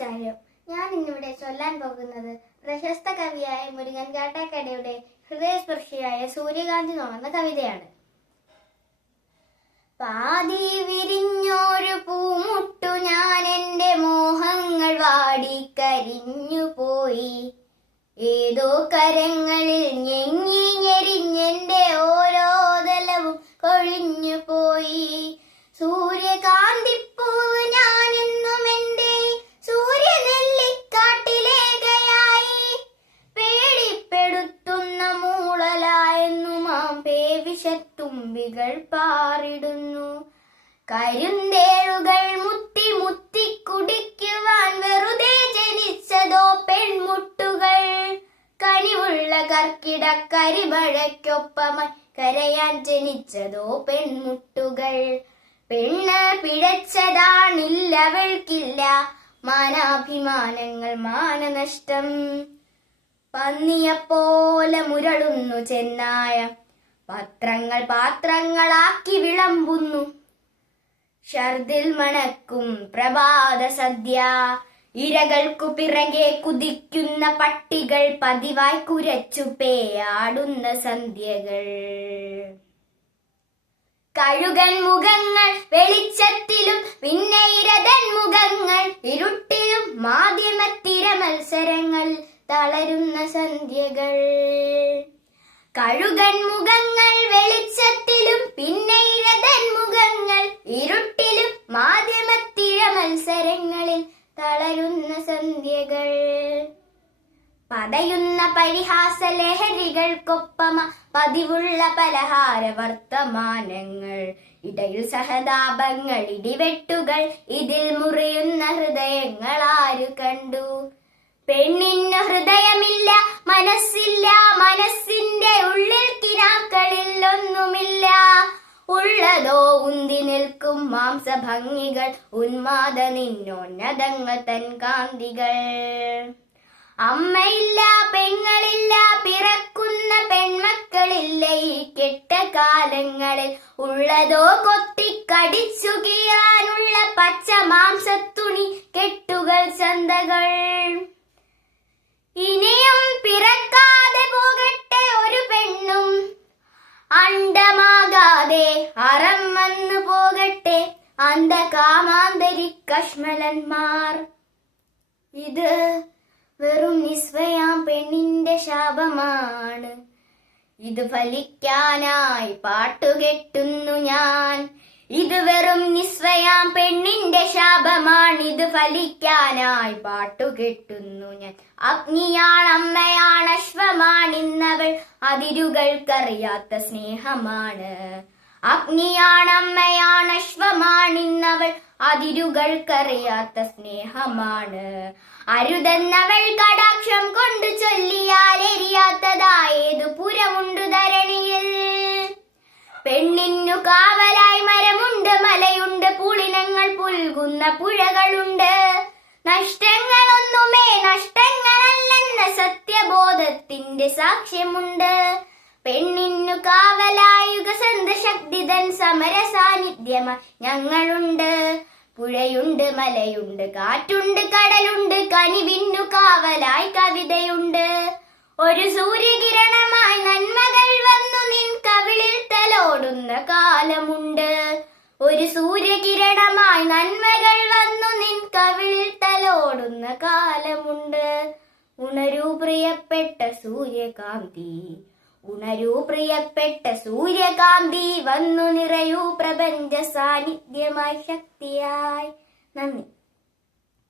നമസ്കാരം. ഞാൻ ഇന്നിവിടെ ചൊല്ലാൻ പോകുന്നത് പ്രശസ്ത കവിയായ മുരുകൻ കാട്ടാക്കടയുടെ ഹൃദയസ്പർശിയായ സൂര്യകാന്തി എന്ന കവിതയാണ്. പാതി വിരിഞ്ഞൊരു പൂമുട്ടു ഞാൻ എൻ്റെ മോഹങ്ങൾ വാടിക്കരിഞ്ഞു പോയി. ഏതോ കരങ്ങളിൽ ഞെങ്ങി ഞെരിഞ്ഞെന്റെ ഓരോ തലവും കൊഴിഞ്ഞു പോയി. സൂര്യകാന്തിപ്പൂവ് ഞാനെന്നും എൻ്റെ സൂര്യനെല്ലിക്കാട്ടിലേകയായി. പേടിപ്പെടുത്തുന്ന മൂളലായെന്നും പേവിഷത്തുമ്പികൾ പാറിടുന്നു. കരിന്തേളുകൾ മുത്തി മുത്തി കുടിക്കുവാൻ വെറുതെ ജനിച്ചതോ പെൺമുട്ടുകൾ. കനിവുള്ള കർക്കിടക്കരിമഴയ്ക്കൊപ്പമായി കരയാൻ ജനിച്ചതോ പെൺമുട്ടുകൾ. പെണ്ണ് പിഴച്ചതാണില്ലവൾക്കില്ല മാനാഭിമാനങ്ങൾ മാനനഷ്ടം. പന്നിയെപ്പോലെ മുരളുന്നു ചെന്നായ പത്രങ്ങൾ പാത്രങ്ങളാക്കി വിളമ്പുന്നു. ഷർദിൽ മണക്കും പ്രഭാത സദ്യ. ഇരകൾക്കു പിറകെ കുതിക്കുന്ന പട്ടികൾ പതിവായി കുരച്ചു പേയാടുന്ന സന്ധ്യകൾ. കഴുകൻ മുഖങ്ങൾ വെളിച്ചത്തിലും പിന്നെ ഇരതൻ മുഖങ്ങൾ ഇരുട്ടിലും മാധ്യമത്തിര മത്സരങ്ങൾ തളരുന്ന സന്ധ്യകൾ. കഴുകൻ മുഖങ്ങൾ വെളിച്ചത്തിലും പിന്നെ ഇരതൻ മുഖങ്ങൾ ഇരുട്ടിലും മാധ്യമത്തിര മത്സരങ്ങളിൽ തളരുന്ന സന്ധ്യകൾ. പതയുന്ന പരിഹാസ ലഹരികൾക്കൊപ്പമ പതിവുള്ള പലഹാര വർത്തമാനങ്ങൾ. ഇടയിൽ സഹതാപങ്ങൾ ഇടിവെട്ടുകൾ ഇതിൽ മുറിയുന്ന ഹൃദയങ്ങൾ ആരു കണ്ടു. പെണ്ണിന് ഹൃദയമില്ല മനസ്സില്ല മനസ്സിന്റെ ഉള്ളിൽ കിനാക്കളിൽ ഒന്നുമില്ല. ഉള്ളതോ ഉന്തി നിൽക്കും മാംസഭംഗികൾ ഉന്മാദ നിന്നോന്നതങ്ങൾ തൻ കാന്തികൾ. അമ്മയില്ല പെങ്ങളില്ല പിറക്കുന്ന പെൺമക്കളില്ല ഈ കെട്ട കാലങ്ങളിൽ. ഉള്ളതോ കൊത്തിക്കടിച്ചു കീറാനുള്ള പച്ച മാംസത്തുണി കെട്ടുകൾ ചന്തകൾ. ഇനിയും പിറക്കാതെ പോകട്ടെ ഒരു പെണ്ണും അണ്ടമാകാതെ അറം വന്നു പോകട്ടെ അന്ധകാമാന്തരികശ്മലന്മാർ. ഇത് വെറും നിസ്വയാം പെണ്ണിന്റെ ശാപമാണ്. ഇത് ഫലിക്കാനായി പാട്ടുകെട്ടുന്നു ഞാൻ. ഇത് വെറും നിസ്വയാം പെണ്ണിന്റെ ശാപമാണ്. ഇത് ഫലിക്കാനായി പാട്ടുകെട്ടുന്നു ഞാൻ. അഗ്നിയാണമ്മയാണ് അശ്വമാണിന്നവൾ അതിരുകൾക്കറിയാത്ത സ്നേഹമാണ്. അഗ്നിയാണമ്മയാണ് അശ്വമാണിന്നവൾ അതിരുകൾക്കറിയാത്ത സ്നേഹമാണ്. അരുതെന്നവൾ കടാക്ഷം കൊണ്ടു ചൊല്ലിയാൽ എരിയാത്തതായേതു പുരമുണ്ടു ധരണിയിൽ. പെണ്ണിന്നു കാവലായി മരമുണ്ട് മലയുണ്ട് പുളിനങ്ങൾ പുൽകുന്ന പുഴകളുണ്ട്. നഷ്ടങ്ങളൊന്നുമേ നഷ്ടങ്ങളല്ലെന്ന സത്യബോധത്തിന്റെ സാക്ഷ്യമുണ്ട്. പെണ്ണിന്നു കാവലായി യുഗസന്ധ ശക്തിതൻ സമര സാന്നിധ്യമായി ഞങ്ങളുണ്ട്. പുഴയുണ്ട് മലയുണ്ട് കാറ്റുണ്ട് കടലുണ്ട് കനിവിന്നു കാവലായി കവിതയുണ്ട്. ഒരു സൂര്യകിരണമായി നന്മകൾ വന്നു നിൻ കവിളിൽ തലോടുന്ന കാലമുണ്ട്. ഒരു സൂര്യകിരണമായി നന്മകൾ വന്നു നിൻ കവിളിൽ തലോടുന്ന കാലമുണ്ട്. ഉണരൂ പ്രിയപ്പെട്ട സൂര്യകാന്തി, ഉണരൂ പ്രിയപ്പെട്ട സൂര്യകാന്തി, വന്നു നിറയൂ പ്രപഞ്ച സാന്നിധ്യമായി ശക്തിയായി. നന്ദി.